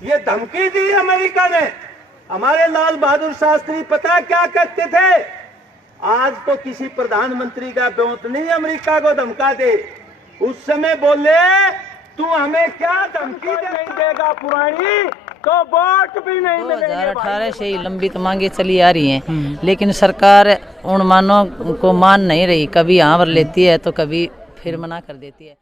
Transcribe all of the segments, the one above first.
ये धमकी दी अमेरिका ने। हमारे लाल बहादुर शास्त्री पता क्या करते थे? आज तो किसी प्रधानमंत्री का ब्योत नहीं अमेरिका को धमका दे। उस समय बोले तू हमें क्या धमकी दे नहीं देगा पुरानी तो वोट भी नहीं मिलेंगे। 2018 से ही लंबित मांगे चली आ रही हैं, लेकिन सरकार उन मांगों को मान नहीं रही। कभी हाँ भर लेती है तो कभी फिर मना कर देती है।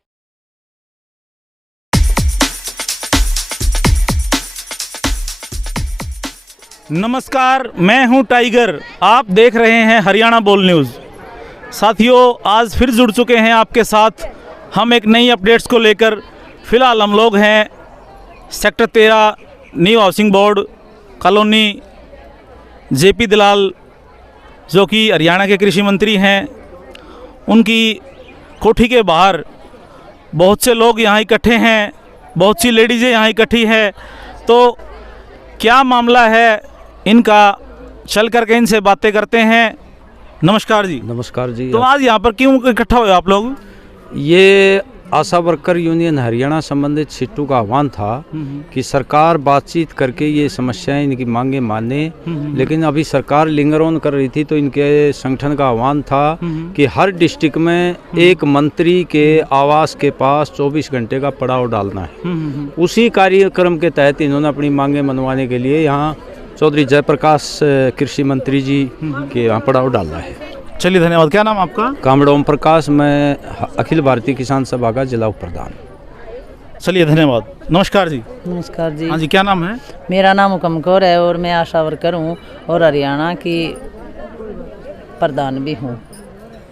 नमस्कार, मैं हूं टाइगर। आप देख रहे हैं हरियाणा बोल न्यूज़। साथियों, आज फिर जुड़ चुके हैं आपके साथ हम एक नई अपडेट्स को लेकर। फ़िलहाल हम लोग हैं sector 13 new housing board colony JP Dalal, जो कि हरियाणा के कृषि मंत्री हैं। उनकी कोठी के बाहर बहुत से लोग यहाँ इकट्ठे हैं, बहुत सी लेडीज़ें यहाँ इकट्ठी हैं। तो क्या मामला है इनका, चल करके इनसे बातें करते हैं। नमस्कार जी। नमस्कार जी। तो आज यहाँ पर क्यों इकट्ठा हुए आप लोग? ये आशा वर्कर यूनियन हरियाणा संबंधित सिट्टू का आह्वान था कि सरकार बातचीत करके ये समस्याएं, इनकी मांगे माने, लेकिन अभी सरकार लिंगर ऑन कर रही थी। तो इनके संगठन का आह्वान था कि हर डिस्ट्रिक्ट में एक मंत्री के आवास के पास 24 घंटे का पड़ाव डालना है। उसी कार्यक्रम के तहत इन्होंने अपनी मांगे मनवाने के लिए यहाँ चौधरी जयप्रकाश कृषि मंत्री जी के यहाँ पड़ाव डालना है। चलिए, धन्यवाद। क्या नाम आपका? कामड़ ओम प्रकाश, मैं अखिल भारतीय किसान सभा का जिला उप प्रधान। चलिए, धन्यवाद। नमस्कार जी। नमस्कार जी। हाँ जी, क्या नाम है? मेरा नाम हुकम कौर है और मैं आशा वर्कर हूँ और हरियाणा की प्रधान भी हूँ।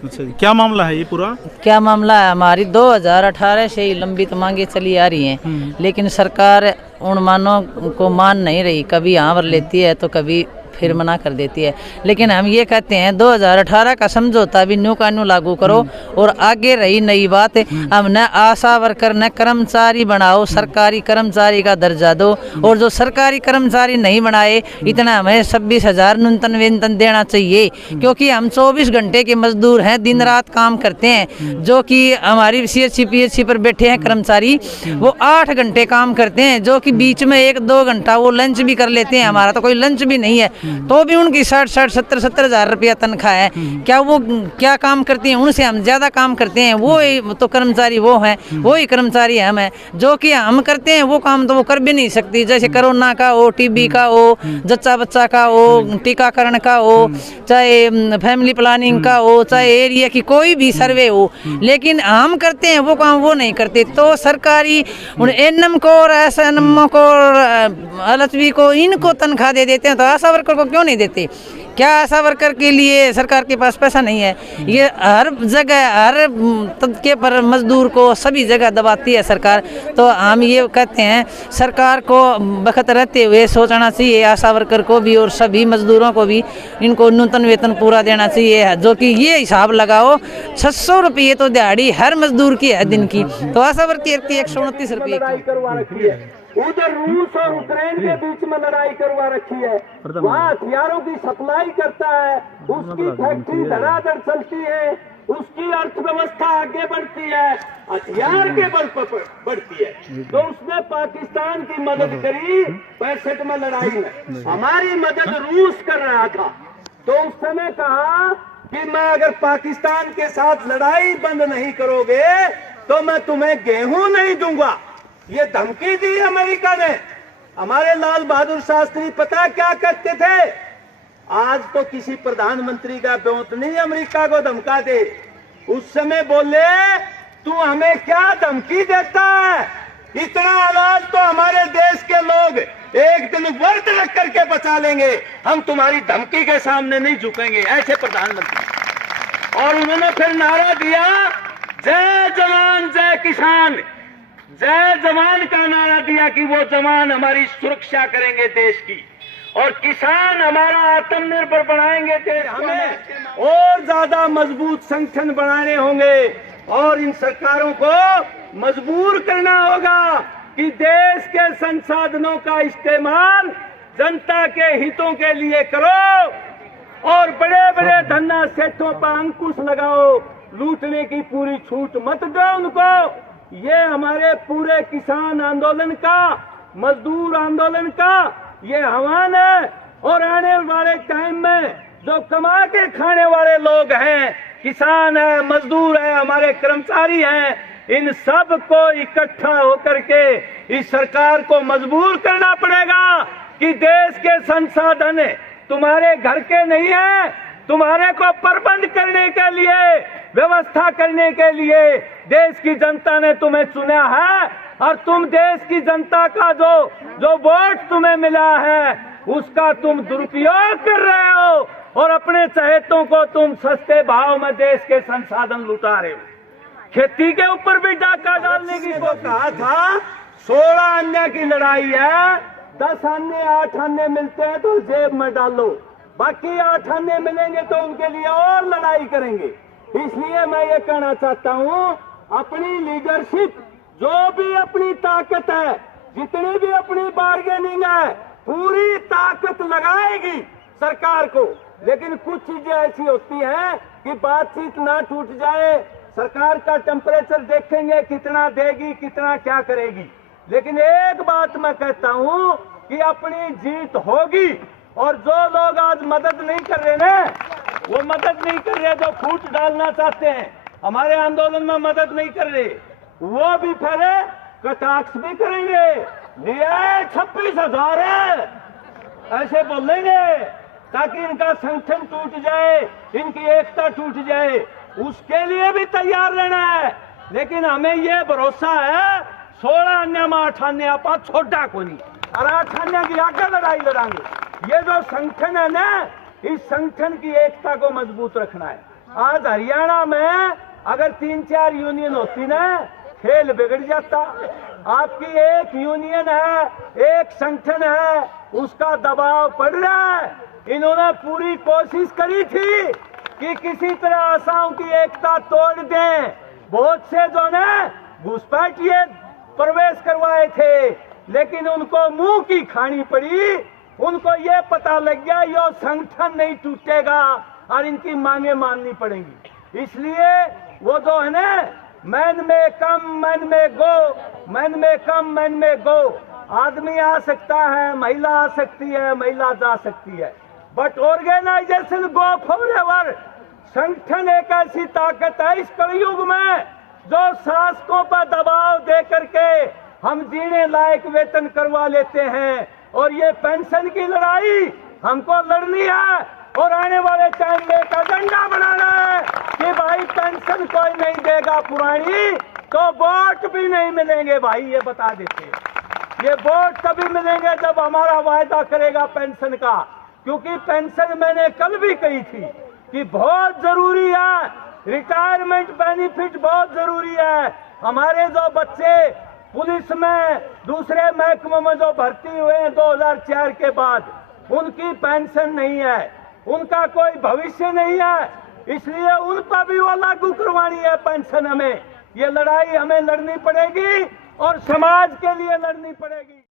अच्छा जी, क्या मामला है ये पूरा? क्या मामला है? हमारी 2018 से ही लंबित मांगे चली आ रही हैं, लेकिन सरकार उन मांगों को मान नहीं रही। कभी हाँ भर लेती है तो कभी फिर मना कर देती है। लेकिन हम ये कहते हैं 2018 का समझौता भी न्यू का न्यू लागू करो। और आगे रही नई बात, हम न आशा वर्कर न कर्मचारी बनाओ, सरकारी कर्मचारी का दर्जा दो। और जो सरकारी कर्मचारी नहीं बनाए, इतना हमें 26,000 न्यूनतम वेतन देना चाहिए, क्योंकि हम 24 घंटे के मजदूर हैं, दिन रात काम करते हैं। जो कि हमारी CHC PHC पर बैठे हैं कर्मचारी, वो 8 घंटे काम करते हैं, जो कि बीच में 1-2 घंटा वो लंच भी कर लेते हैं। हमारा तो कोई लंच भी नहीं है, तो भी उनकी 60-60, 70-70 हज़ार रुपया तनख्वाह है। क्या वो क्या काम करती हैं? उनसे हम ज़्यादा काम करते हैं। वो तो कर्मचारी वो हैं, वो ही कर्मचारी हम हैं। जो कि हम करते हैं वो काम तो वो कर भी नहीं सकती। जैसे कोरोना का हो, TB का हो, जच्चा बच्चा का हो, टीकाकरण का हो, चाहे फैमिली प्लानिंग का हो, चाहे एरिया की कोई भी सर्वे हो, लेकिन हम करते हैं वो काम वो नहीं करते। तो सरकारी NM को और SNM को और LHB को इनको तनख्वाह दे देते हैं, तो आशा वर्कर को क्यों नहीं देते? क्या आशा वर्कर के लिए सरकार के पास पैसा नहीं है? ये हर जगह हर तबके पर मजदूर को सभी जगह दबाती है सरकार। तो हम ये कहते हैं सरकार को बखत रहते हुए सोचना चाहिए, आशा वर्कर को भी और सभी मजदूरों को भी इनको न्यूनतम वेतन पूरा देना चाहिए। जो कि ये हिसाब लगाओ 600 रुपये तो दिहाड़ी हर मजदूर की है दिन की, तो आशा वर्कर की 129 रुपये की। उधर रूस और यूक्रेन के बीच में लड़ाई करवा रखी है, वहाँ हथियारों की सप्लाई करता है, उसकी फैक्ट्री धड़ाधड़ चलती है, उसकी अर्थव्यवस्था आगे बढ़ती है, हथियार के बल पर बढ़ती है। तो उसने पाकिस्तान की मदद करी 65 में लड़ाई में, हमारी मदद रूस कर रहा था। तो उस समय कहा कि मैं अगर पाकिस्तान के साथ लड़ाई बंद नहीं करोगे तो मैं तुम्हें गेहूं नहीं दूंगा। ये धमकी दी अमेरिका ने। हमारे लाल बहादुर शास्त्री पता क्या करते थे? आज तो किसी प्रधानमंत्री का ब्योत नहीं अमेरिका को धमका दे। उस समय बोले तू हमें क्या धमकी देता है? इतना आवाज तो हमारे देश के लोग एक दिन वर्द रख करके बचा लेंगे, हम तुम्हारी धमकी के सामने नहीं झुकेंगे, ऐसे प्रधानमंत्री। और उन्होंने फिर नारा दिया, जय जवान जय किसान। जय जवान का नारा दिया कि वो जवान हमारी सुरक्षा करेंगे देश की, और किसान हमारा आत्मनिर्भर बनाएंगे देश। हमें और ज्यादा मजबूत संगठन बनाने होंगे और इन सरकारों को मजबूर करना होगा कि देश के संसाधनों का इस्तेमाल जनता के हितों के लिए करो और बड़े बड़े धन्ना सेठों पर अंकुश लगाओ। लूटने की पूरी छूट मत दो उनको। ये हमारे पूरे किसान आंदोलन का मजदूर आंदोलन का ये आह्वान है। और आने वाले टाइम में जो कमा के खाने वाले लोग हैं, किसान है, मजदूर है, हमारे कर्मचारी हैं, इन सब को इकट्ठा होकर के इस सरकार को मजबूर करना पड़ेगा कि देश के संसाधन तुम्हारे घर के नहीं है, तुम्हारे को प्रबंध करने के लिए, व्यवस्था करने के लिए देश की जनता ने तुम्हें चुना है। और तुम देश की जनता का जो वोट तुम्हें मिला है उसका तुम दुरुपयोग कर रहे हो और अपने चहेतों को तुम सस्ते भाव में देश के संसाधन लुटा रहे हो। खेती के ऊपर भी डाका डालने की को कहा था। 16 अन्य की लड़ाई है, 10 अन्य 8 अन्य मिलते हैं तो जेब में डालो, बाकी 8 अन्य मिलेंगे तो उनके लिए और लड़ाई करेंगे। इसलिए मैं ये कहना चाहता हूँ, अपनी लीडरशिप जो भी अपनी ताकत है, जितनी भी अपनी बार्गेनिंग है, पूरी ताकत लगाएगी सरकार को। लेकिन कुछ चीजें ऐसी होती हैं कि बातचीत ना टूट जाए, सरकार का टेम्परेचर देखेंगे कितना देगी, कितना क्या करेगी। लेकिन एक बात मैं कहता हूं कि अपनी जीत होगी। और जो लोग आज मदद नहीं कर रहे ना, वो मदद नहीं कर रहे, जो फूट डालना चाहते हैं, हमारे आंदोलन में मदद नहीं कर रहे, वो भी फिर कटाक्ष भी करेंगे। ये 26,000 है, ऐसे बोलेंगे ताकि इनका संगठन टूट जाए, इनकी एकता टूट जाए। उसके लिए भी तैयार रहना है। लेकिन हमें ये भरोसा है 16 अन्य में 8 अन्य आप छोटा को नहीं, और 8 अन्य की आगे लड़ाई लड़ाएंगे। ये जो संगठन है ना, इस संगठन की एकता को मजबूत रखना है। आज हरियाणा में अगर 3-4 यूनियन होती ना, खेल बिगड़ जाता। आपकी एक यूनियन है, एक संगठन है, उसका दबाव पड़ रहा है। इन्होंने पूरी कोशिश करी थी कि किसी तरह आसाओं की एकता तोड़ दें। बहुत से जो ने घुसपैठिए प्रवेश करवाए थे, लेकिन उनको मुंह की खानी पड़ी। उनको ये पता लग गया ये संगठन नहीं टूटेगा और इनकी मांगे माननी पड़ेंगी। इसलिए वो जो है ना, मैन में कम मैन में गो, मैन में कम मैन में गो। आदमी आ सकता है, महिला आ सकती है, महिला जा सकती है, बट ऑर्गेनाइजेशन गो फॉरएवर। संगठन एक ऐसी ताकत है इस कलयुग में जो शासकों पर दबाव दे करके हम जीने लायक वेतन करवा लेते हैं। और ये पेंशन की लड़ाई हमको लड़नी है और आने वाले टाइम में एक एजेंडा बनाना है कि भाई पेंशन कोई नहीं देगा पुरानी तो वोट भी नहीं मिलेंगे। भाई ये बता देते, ये वोट तभी मिलेंगे जब हमारा वायदा करेगा पेंशन का। क्योंकि पेंशन मैंने कल भी कही थी कि बहुत जरूरी है, रिटायरमेंट बेनिफिट बहुत जरूरी है। हमारे जो बच्चे पुलिस में, दूसरे महकमों में जो भर्ती हुए हैं 2004 के बाद, उनकी पेंशन नहीं है, उनका कोई भविष्य नहीं है। इसलिए उन पर भी वो लागू करवानी है पेंशन। हमें ये लड़ाई हमें लड़नी पड़ेगी और समाज के लिए लड़नी पड़ेगी।